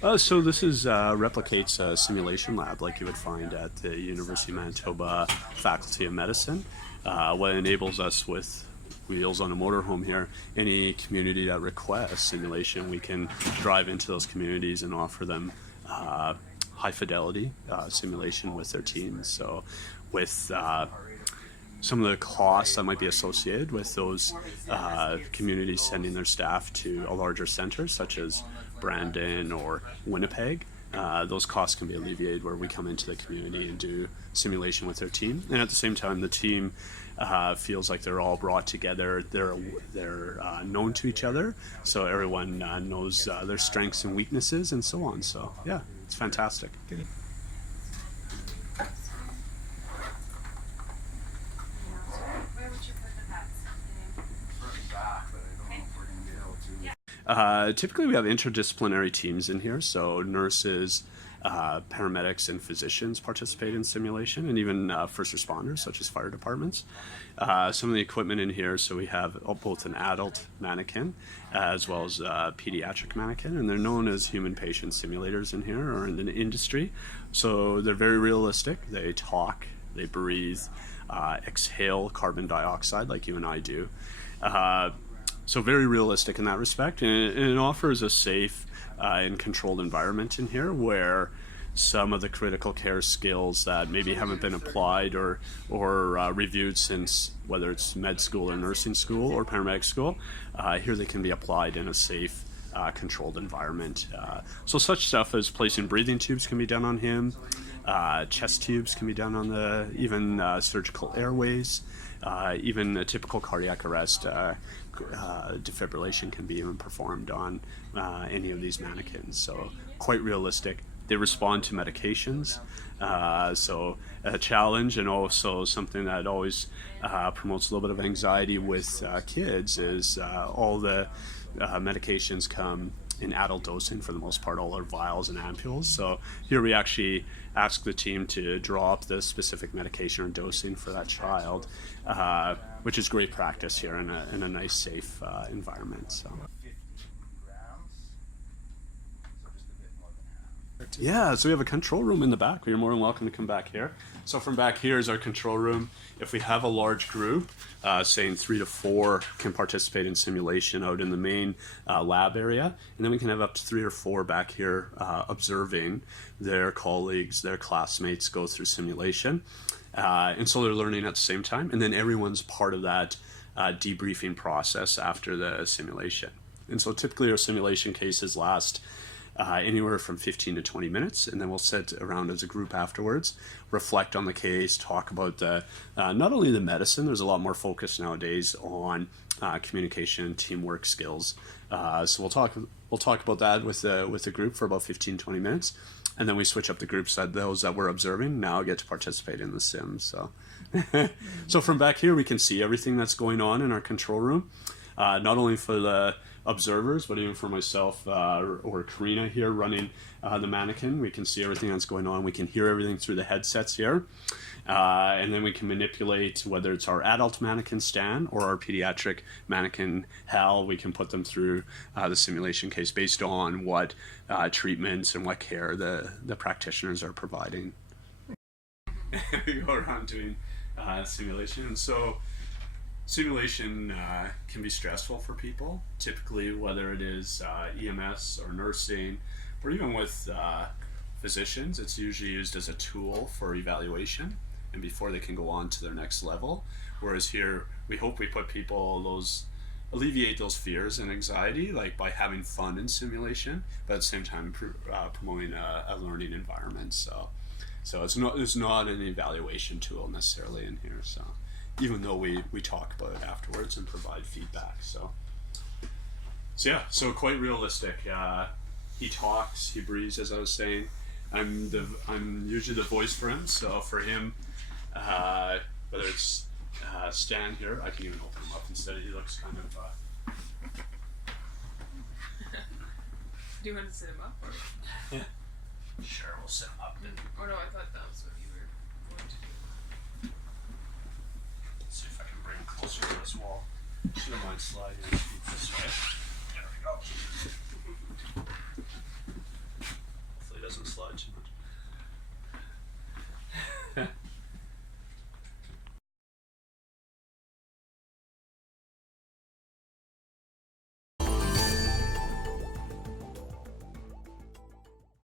So this is replicates a simulation lab like you would find at the University of Manitoba Faculty of Medicine. What enables us with wheels on a motorhome here, any community that requests simulation, we can drive into those communities and offer them high fidelity simulation with their teams. So with some of the costs that might be associated with those communities sending their staff to a larger center, such as Brandon or Winnipeg, those costs can be alleviated where we come into the community and do simulation with their team. And at the same time, the team feels like they're all brought together. They're known to each other, so everyone knows their strengths and weaknesses and so on. So yeah, it's fantastic. Typically we have interdisciplinary teams in here, so nurses, paramedics and physicians participate in simulation, and even first responders such as fire departments. Some of the equipment in here, so we have both an adult mannequin as well as a pediatric mannequin, and they're known as human patient simulators in here or in the industry. So they're very realistic. They talk, they breathe, exhale carbon dioxide like you and I do. So very realistic in that respect, and it offers a safe and controlled environment in here where some of the critical care skills that maybe haven't been applied or reviewed since whether it's med school or nursing school or paramedic school, here they can be applied in a safe, controlled environment. So such stuff as placing breathing tubes can be done on him, chest tubes can be done on even surgical airways, even a typical cardiac arrest. Defibrillation can be even performed on any of these mannequins, so quite realistic. They respond to medications, so a challenge, and also something that always promotes a little bit of anxiety with kids is all the medications come in adult dosing for the most part, all our vials and ampules. So here we actually ask the team to draw up the specific medication or dosing for that child, which is great practice here in a nice, safe environment. So. Yeah, so we have a control room in the back. You're more than welcome to come back here. So from back here is our control room. If we have a large group, saying 3 to 4 can participate in simulation out in the main lab area, and then we can have up to 3 or 4 back here observing their colleagues, their classmates go through simulation. And so they're learning at the same time, and then everyone's part of that debriefing process after the simulation. And so typically our simulation cases last anywhere from 15 to 20 minutes, and then we'll sit around as a group afterwards, reflect on the case, talk about not only the medicine. There's a lot more focus nowadays on communication, teamwork skills. So we'll talk about that with the group for about 15-20 minutes, and then we switch up the groups that those that we're observing now get to participate in the sim. So so from back here we can see everything that's going on in our control room, not only for the observers, but even for myself or Karina here running the mannequin. We can see everything that's going on. We can hear everything through the headsets here. And then we can manipulate whether it's our adult mannequin Stan or our pediatric mannequin Hal. We can put them through the simulation case based on what treatments and what care the practitioners are providing. We go around doing simulation. And so simulation can be stressful for people, typically whether it is EMS or nursing, or even with physicians. It's usually used as a tool for evaluation and before they can go on to their next level. Whereas here, we hope we put people alleviate those fears and anxiety, like by having fun in simulation, but at the same time promoting a learning environment. So it's not an evaluation tool necessarily in here. So. Even though we talk about it afterwards and provide feedback. So yeah, so quite realistic. He talks, he breathes, as I was saying. I'm usually the voice for him, so for him, whether it's Stan here, I can even open him up instead. He looks kind of... Do you want to sit him up? Or? Yeah. Sure, we'll sit him up. Oh no, I thought that was what you were going to do. See if I can bring him closer to this wall. Should have mind sliding.